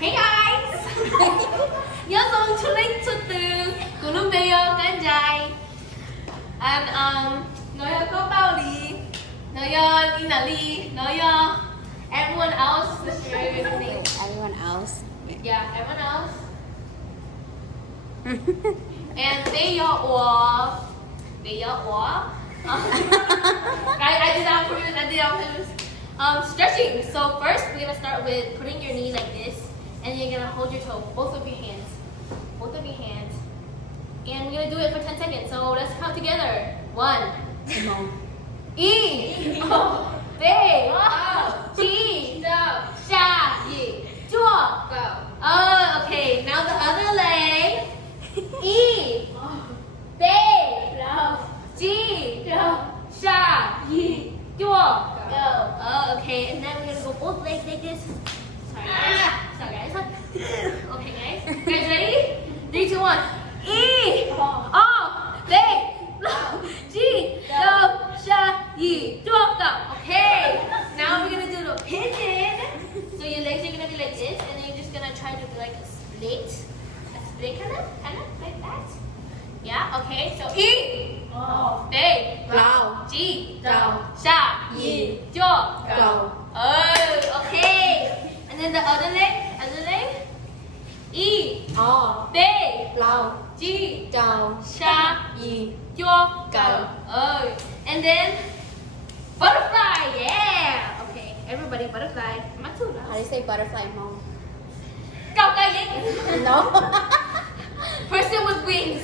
Hey guys! Nhớ xuống chú link xuất từ của lúc video kênh dài. And nói có bao lì, nói đi là lì, nói everyone else is sharing with me. Everyone else. Yeah, everyone else. And they are I did that first. Stretching. So first we're gonna start with putting your knee like this, and you're gonna hold your toe, both of your hands, and we're gonna do it for 10 seconds. So let's count together. 1, E, B, G, Sha, Yi, Zhuav. Oh, okay. Now the other leg. E, B, G, Sha, Yi, Zhuav. Oh, okay. And then we're gonna go both legs like this. Sorry guys. Okay guys. Guys ready? 3, 2, 1. E, B, G, Sha, Yi, Zhuav. Okay. Now we're gonna do the pigeon. So your legs are gonna be like this, and then you're just gonna try to do like a split kind of like that. Yeah. Okay. So E, B, Lauj, G, Sha, Yi, Zhuav. Oh, okay. And then the other leg. E, B, Lauj, G, Txhua, Sha, Yi, Zhuav. Go. Oh, and then butterfly. Yeah. Okay. Everybody, butterfly. How do you say butterfly, Mom? Cao ca yết. No. Person with wings.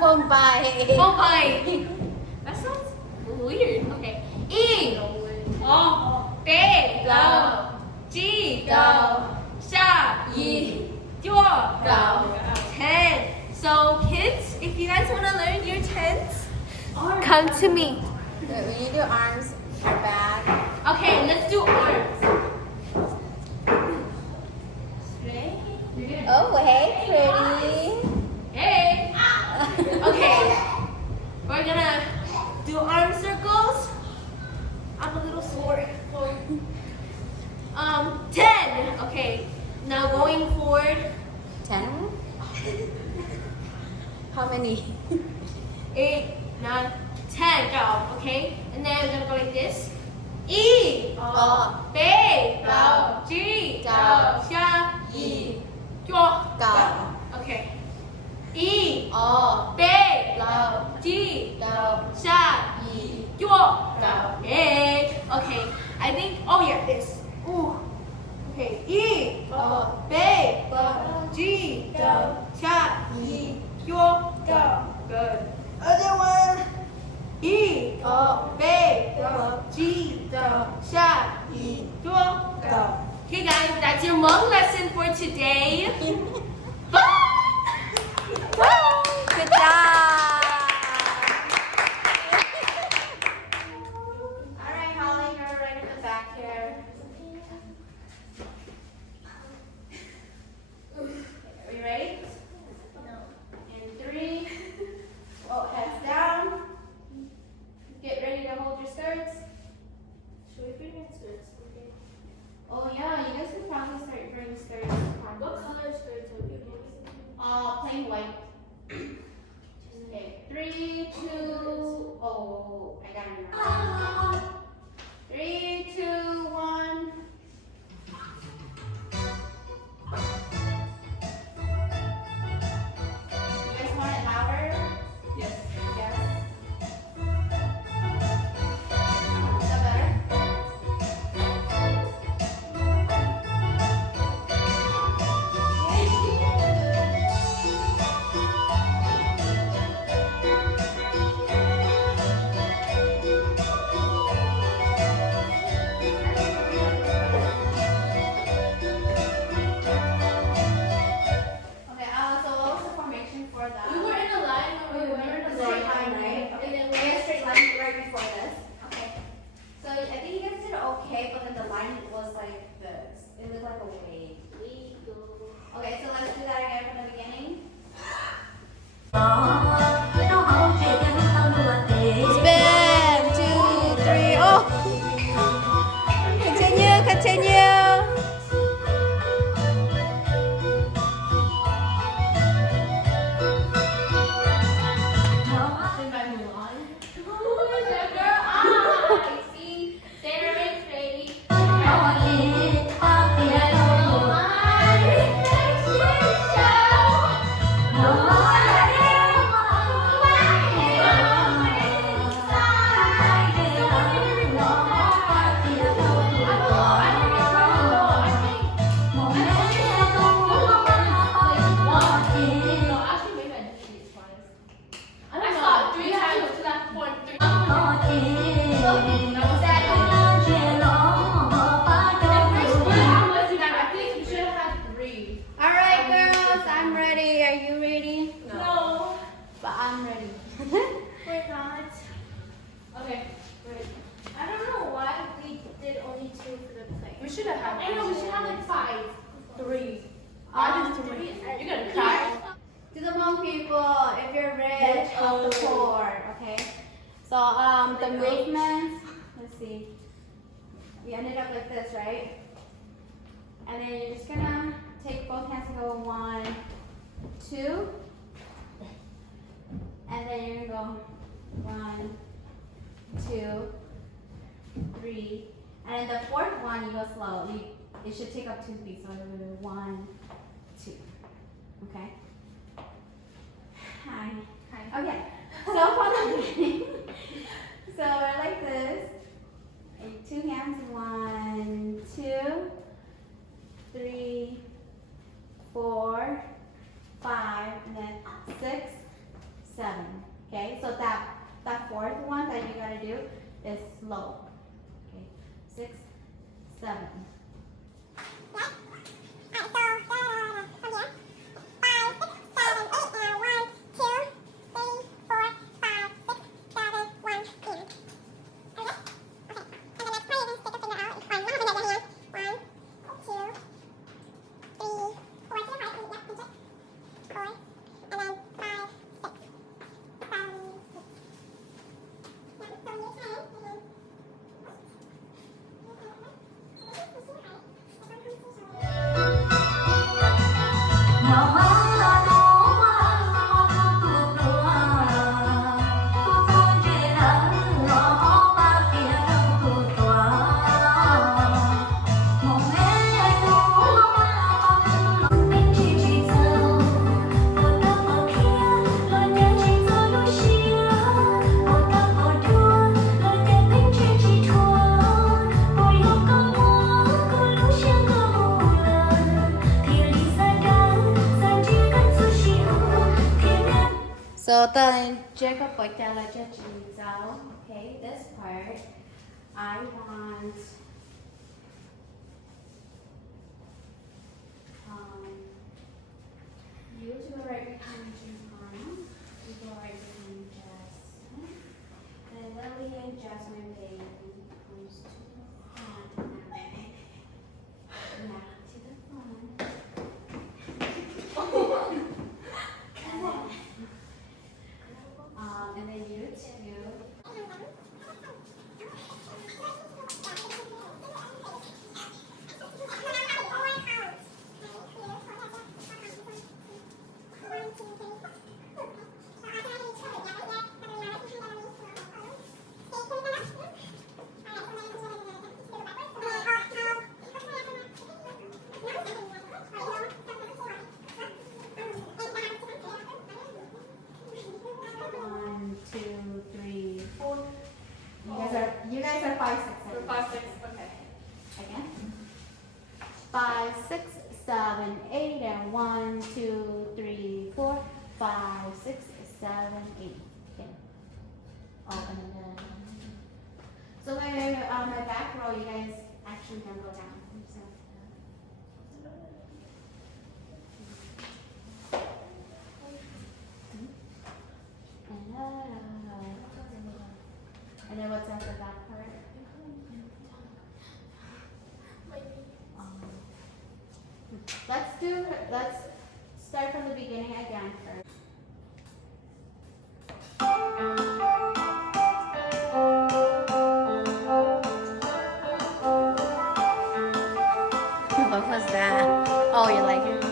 Bombay. Bombay. That sounds weird. Okay. E, B, Lauj, G, Go. Sha, Yi, Zhuav. Go. 10. So kids, if you guys want to learn your 10s, come to me. When you do arms, our back. Okay, let's do arms. Oh, hey, pretty. Hey. Okay. We're gonna do arm circles. I'm a little sore. 10. Okay. Now going forward. 10? How many? 8, 9, 10. Go. Okay. And then we're gonna go like this. E, B, G, Sha, Yi, Zhuav. Go. Okay. E, Oh. B, Lauj, G, Go. Sha, Yi, Zhuav. Go. Yeej. Okay. I think. Oh yeah, this. Ooh. Okay. E, B, G, Sha, Yi, Zhuav. Good. Other one. E, B, G, Sha, Yi, Zhuav. Okay guys, that's your Hmong lesson for today. Bye. Good job. All right, Holly, you're right at the back here. Are you ready? No. In 3. Oh, heads down. Get ready to hold your skirts. Should we bring in skirts? Okay. Oh yeah, you guys can probably start wearing skirts. What color skirts are we doing? Plain white. Okay, 3, 2. Oh, I got it wrong. 3, 2, 1. You guys want it louder? Yes. Yes. Is that better? Okay, so what was the formation for that? We were in a line or we were in a Straight line, right? And Okay. then We had a straight line right before this. Okay. So I think you guys did okay, but then the line was like this. It looked like a wave. we go. Okay, so let's do that again from the beginning. Spin, 2, 3, oh! Continue, continue. should have had. I know we should have like 5. 3. 5 is 3. You're gonna To cry. the Hmong people, if you're rich, help the poor. Okay. So the movements. Let's see. You ended up like this, right? And then you're just gonna take both hands and go 1, 2, and then you're gonna go 1, 2, 3, and then the fourth one you go slow. It should take up 2 beats. So we're gonna do 1, 2. Okay. Hi. Hi. Okay. So from the beginning, so we're like this. And 2 hands. 1, 2, 3, 4, 5, and then 6, 7. Okay. So that fourth one that you gotta do is slow. Okay. 6, 7. So the Jacob Ntxawm, okay, this part, I want you to go right behind Jasmine, you go right behind Jasmine, and Lily and Jasmine baby comes to the front now, back to the front. And then you too. You guys are 5, 6, 7. 5, 6. Okay. Again. 5, 6, 7, 8, and 1, 2, 3, 4, 5, 6, 7, 8. Okay. Oh, and then so my back row, you guys actually can go down. So. And then what's after that part? Let's start from the beginning again first. What was that? Oh, you like it?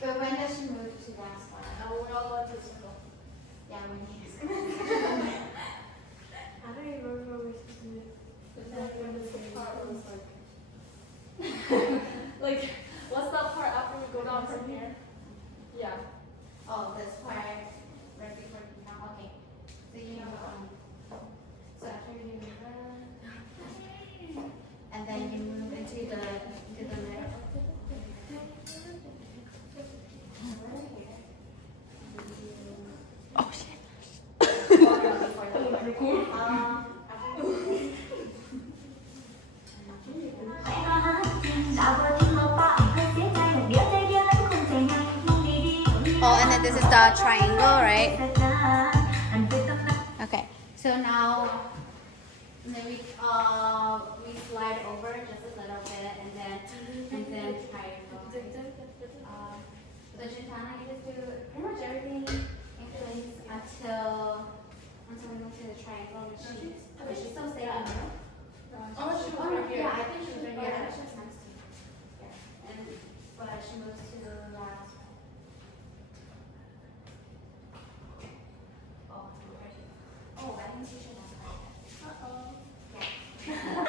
But when does she move to that spot? We're all about to circle. Yeah, when she's I don't even remember where we're supposed to move. The part was like, like, what's that part after we go down from here? Yeah. Oh, this part right before you come. Okay. So you know so after you move and then you move into the middle. Oh, and then this is the triangle, right? Okay, so now then we slide over just a little bit, and then triangle. So Chintana, you just do pretty much everything in place until we go to the triangle, which she's still staying. Yeah, I think she was right here. Yeah, she was next to me. Yeah, but she moves to the last one. Oh, right here. Oh, I didn't teach her that part. Yeah.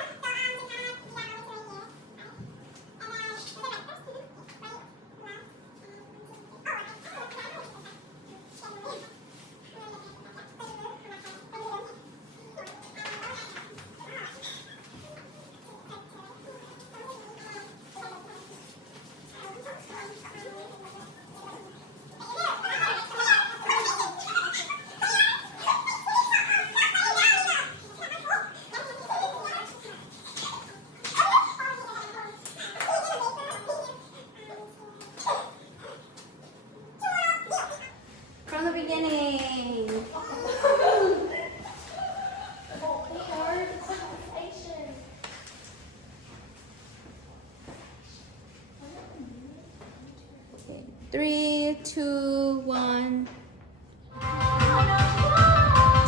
From the beginning. Okay, 3, 2, 1. Too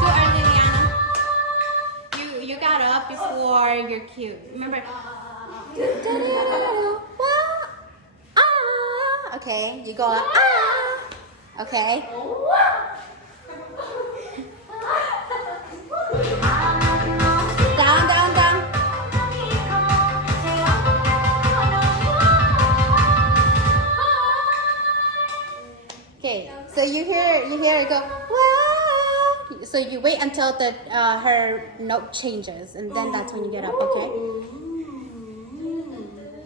early, Liana. You got up before your cue. Remember? Okay, you go up. Okay. Down, down, down. Okay, so you hear it go. Wah! So you wait until the her note changes, and then that's when you get up. Okay.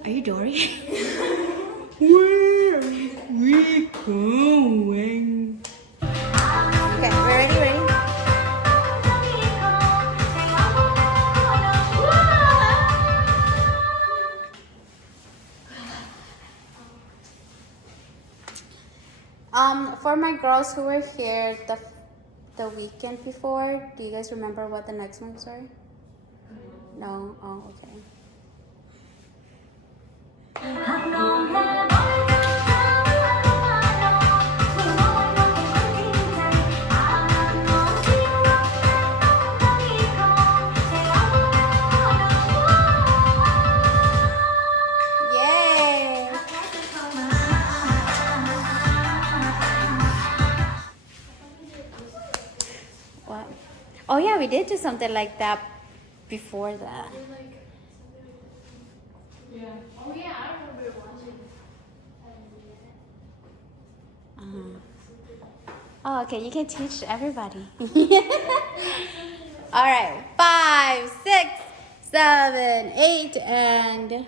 Are you Dory? Where are we going? Okay, we're ready, ready? For my girls who were here the weekend before, do you guys remember what the next ones were? No? Oh, okay. Yay! What? Oh yeah, we did do something like that before that. Yeah. Oh yeah, I remember watching. Oh, okay, you can teach everybody. All right, 5, 6, 7, 8, and